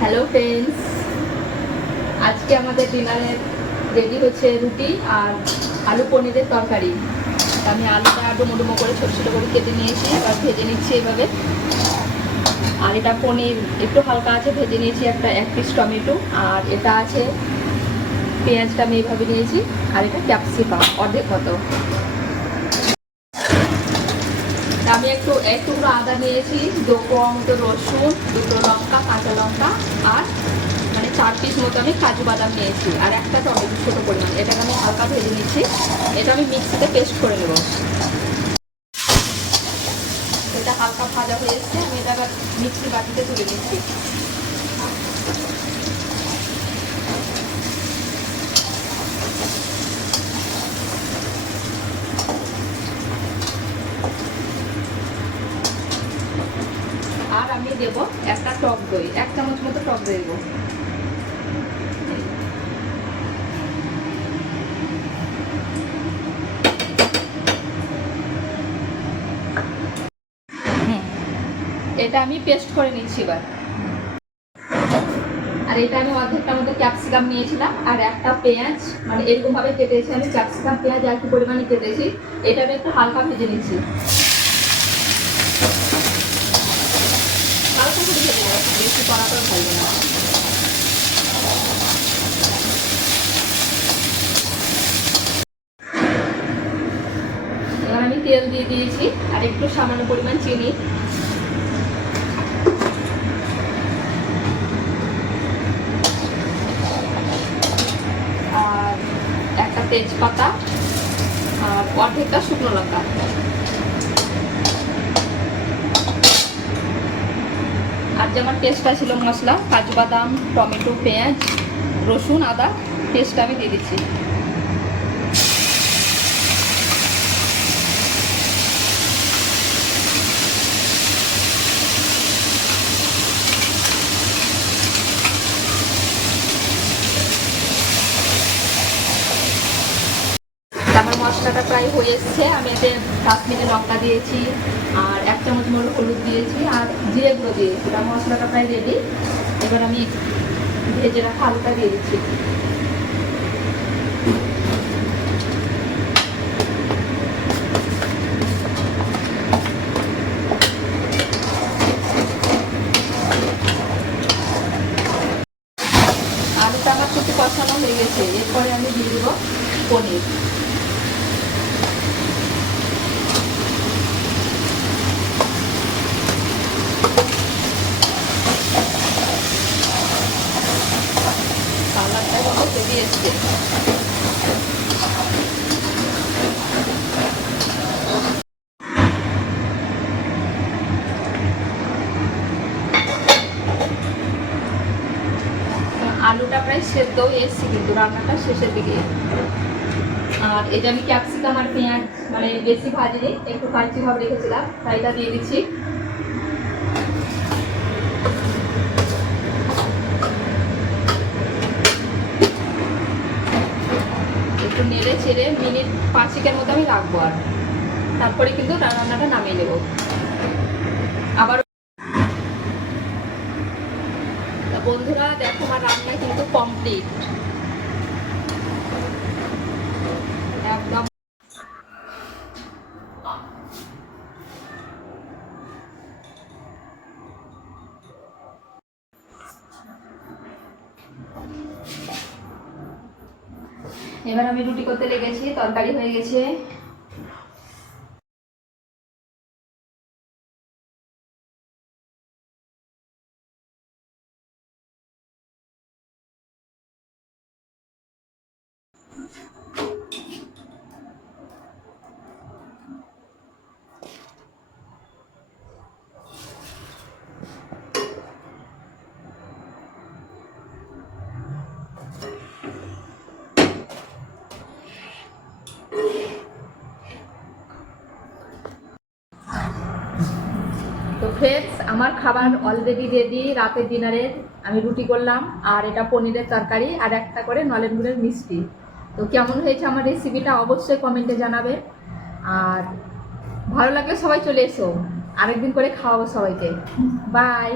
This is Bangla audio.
হ্যালো ফ্রেন্ডস, আজকে আমাদের ডিনারের রেডি হচ্ছে রুটি আর আলু পনিরের তরকারি। আমি আলুটা ডুমো ডুমো করে ছোটো ছোটো করে কেটে নিয়েছি, এবার ভেজে নিচ্ছি এভাবে। আর এটা পনির একটু হালকা আছে, ভেজে নিয়েছি। এক পিস টমেটো, আর এটা আছে পেঁয়াজটা আমি এইভাবে নিয়েছি, আর এটা ক্যাপসিকাম অর্ধেক মতো। আমি এক টুকরো আদা নিয়েছি, 2 কোয়া মতো রসুন, 2টো লঙ্কা, কাঁচা লঙ্কা, আর মানে 4 পিস মতো আমি কাজু বাদাম নিয়েছি, আর একটা টমেটো ছোটো পরিমাণ। এটাকে আমি হালকা ভেজে নিচ্ছি। এটা আমি মিক্সিতে পেস্ট করে নেব। এটা হালকা ভাজা হয়ে এসছে, আমি এটা আবার মিক্সি বাটিতে তুলে নিচ্ছি। আর আমি দেব একটা টক দই, 1 চামচ মতো টক দই দেবো। এটা আমি পেস্ট করে নিচ্ছি এবার। আর এটা আমি অর্ধেকটা মতো ক্যাপসিকাম নিয়েছিলাম, আর একটা পেঁয়াজ মানে এরকম ভাবে কেটেছি আমি। ক্যাপসিকাম পেঁয়াজ একটু পরিমাণে কেটেছি। এটা আমি একটু হালকা ভেজে নিচ্ছি, হালকা করে ভেজে নেবো, বেশি কড়া করে ভাজবো না। এবার আমি তেল দিয়ে দিয়েছি, আর একটু সামান্য পরিমাণ চিনি, আর একটা তেজপাতা, আর অর্ধেকটা শুকনো লঙ্কা। আর যে আমার পেস্টটা ছিল মশলা, কাজু বাদাম, টমেটো, পেঁয়াজ, রসুন, আদা পেস্টটা আমি দিয়ে দিচ্ছি। আমার মশলাটা প্রায় হয়ে এসছে। আমি এতে কাশ্মীরি লঙ্কা দিয়েছি, আর 1 চামচ মতো হলুদ দিয়েছি, আর জিরে গুঁড়ো দিয়েছি। আর মশলাটা প্রায় রেডি। এবার আমি ভেজে রাখা আলুটা দিয়ে দিচ্ছি। আলুটা আমার একটু কষানো হয়ে গেছে। এরপরে আমি দিয়ে দেবো পনির। কালারটা কত তৈরি এসছে। আলুটা প্রায় সেদ্ধ এসছে, কিন্তু রান্নাটা শেষের দিকে। আর এই যে আমি ক্যাপসিকাম আর পেঁয়াজ মানে বেশি ভাজিনি, একটু কাঁচি ভাব রেখেছিলাম, তাই এটা দিয়ে দিচ্ছি। একটু নেড়ে ছেড়ে মিনিট 5 মতো আমি রাখবো, আর তারপরে কিন্তু রান্নাটা নামিয়ে নেব। আবার বন্ধুরা দেখো, আমার রান্না কিন্তু কমপ্লিট একদম। এবার আমি রুটি করতে লেগেছি, তরকারি হয়ে গেছে। তো ফ্রেন্ডস, আমার খাবার অলরেডি রেডি। রাতের ডিনারের আমি রুটি করলাম, আর এটা পনিরের তরকারি, আর একটা করে নলেন গুড়ের মিষ্টি। তো কেমন হয়েছে আমার রেসিপিটা অবশ্যই কমেন্টে জানাবে। আর ভালো লাগলে সবাই চলে এসো, আরেকদিন করে খাওয়াবো সবাইকে। বাই।